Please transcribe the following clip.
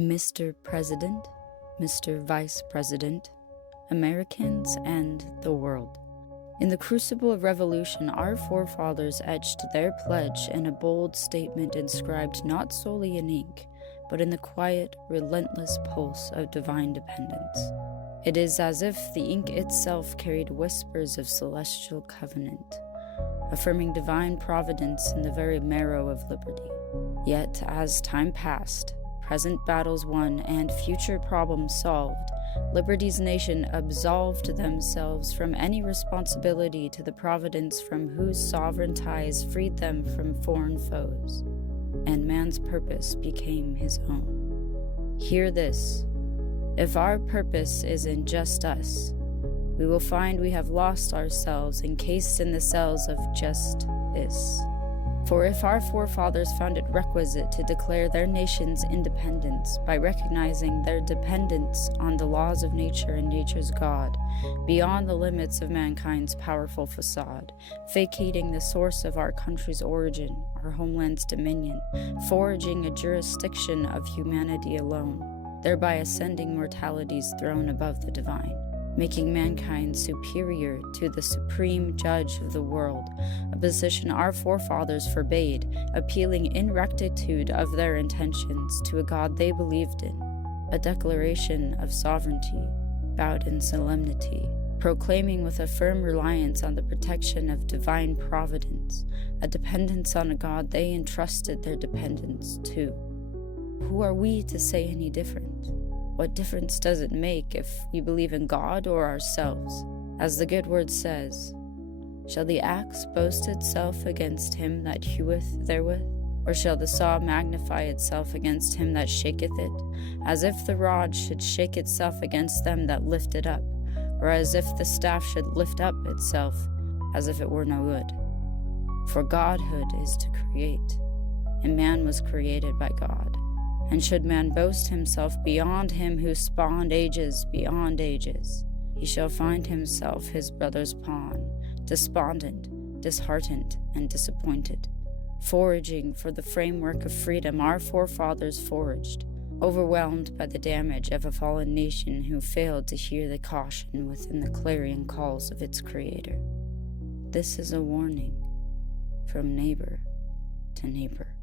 Mr. President, Mr. Vice President, Americans, and the world. In the crucible of revolution, our forefathers etched their pledge in a bold statement inscribed not solely in ink, but in the quiet, relentless pulse of divine dependence. It is as if the ink itself carried whispers of celestial covenant, affirming divine providence in the very marrow of liberty. Yet, as time passed, present battles won, and future problems solved, Liberty's nation absolved themselves from any responsibility to the providence from whose sovereign ties freed them from foreign foes, and man's purpose became his own. Hear this: if our purpose is in just us, we will find we have lost ourselves encased in the cells of just this. For if our forefathers found it requisite to declare their nation's independence by recognizing their dependence on the laws of nature and nature's God, beyond the limits of mankind's powerful facade, vacating the source of our country's origin, our homeland's dominion, forging a jurisdiction of humanity alone, thereby ascending mortality's throne above the divine, making mankind superior to the supreme judge of the world, a position our forefathers forbade, appealing in rectitude of their intentions to a God they believed in, a declaration of sovereignty, bowed in solemnity, proclaiming with a firm reliance on the protection of divine providence, a dependence on a God they entrusted their dependence to. Who are we to say any different? What difference does it make if we believe in God or ourselves? As the good word says, shall the axe boast itself against him that heweth therewith? Or shall the saw magnify itself against him that shaketh it? As if the rod should shake itself against them that lift it up, or as if the staff should lift up itself, as if it were no good. For Godhood is to create, and man was created by God. And should man boast himself beyond him who spawned ages beyond ages, he shall find himself his brother's pawn, despondent, disheartened, and disappointed, foraging for the framework of freedom our forefathers forged, overwhelmed by the damage of a fallen nation who failed to hear the caution within the clarion calls of its creator. This is a warning from neighbor to neighbor.